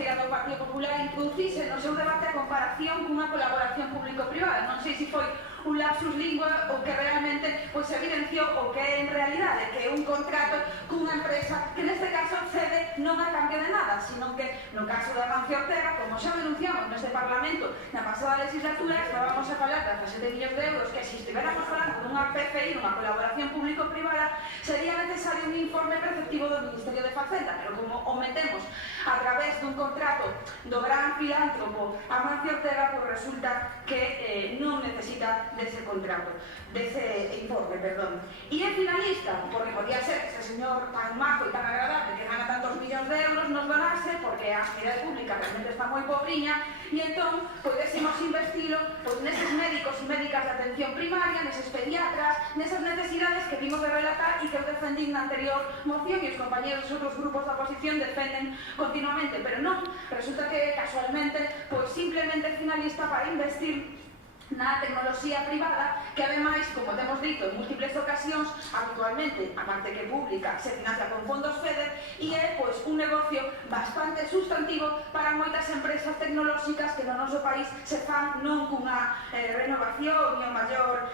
voceira do Partido Popular introducise no seu debate a comparación cunha colaboración público-privada. Non sei se foi un lapsus lingua ou que realmente se evidenciou o que é en realidade, que é un contrato cunha empresa que neste caso cede non a cambio de nada, sino que no caso de Amancio Ortega, como xa denunciamos neste Parlamento na pasada legislatura, estábamos a falar de 17 millóns de euros que se estiveramos falando dunha PFI, dunha colaboración público-privada, sería necesario un informe preceptivo do Ministerio de Facenda, pero como o metemos a través dun contrato do gran filántropo Amancio Ortega, pues resulta que non necesita dese contrato, dese informe, perdón. E é finalista, porque podía ser que ese señor tan majo e tan agradable que gana tantos millóns de euros nos donase, porque a sanidade pública realmente está moi pobriña, e entón podésemos investilo neses médicos e médicas de atención primaria, neses pediatras, nesas necesidades que vimos de relatar e que eu defendí na anterior moción e os compañeros dos outros grupos da oposición defenden continuamente, pero non, resulta que casualmente simplemente é finalista para investir na tecnoloxía privada que ademais, como temos dito en múltiples ocasións, habitualmente, a parte que pública, se financia con fondos FEDER e é un negocio bastante sustantivo para moitas empresas tecnolóxicas que no noso país se fan non cunha renovación e o maior,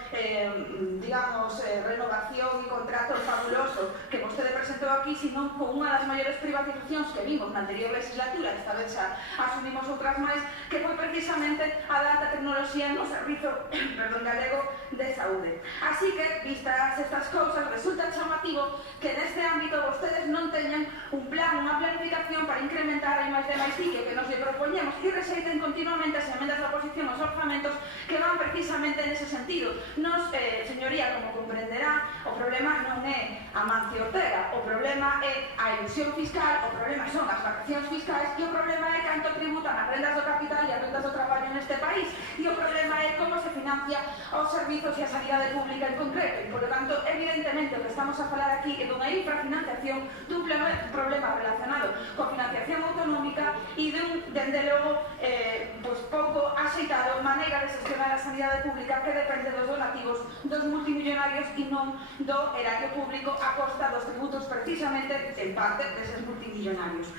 digamos, renovación e contrato fabuloso que vostede presentou aquí, sino con unha das maiores privatizacións que vimos na anterior legislatura, esta vez xa asumimos outras máis, que foi precisamente a da alta tecnoloxía no servizo galego de saúde. Así que, vistas estas cousas, resulta chamativo que neste ámbito vostedes non teñan un plan, unha planificación para incrementar a máis de máis que nos lle propoñemos e rexeiten continuamente as emendas da oposición aos orzamentos que van precisamente nese sentido. Nos, señoría, como comprenderá, o problema non é Amancio Ortega, o problema é a ilusión fiscal, o problema son as vacacións fiscais e o problema é canto tributan as rendas do capital e as rendas do traballo neste país e o problema é como se financia os servizos e a sanidade pública en concreto e, por lo tanto, evidentemente o que estamos a falar aquí é dunha infrafinanciación, dun problema relacionado coa financiación autonómica e dun, dende logo, pouco axeitado maneira de gestionar a sanidade pública que depende dos donativos dos multimillonarios e non do erario público a costa dos tributos precisamente, en parte, deses multimillonarios.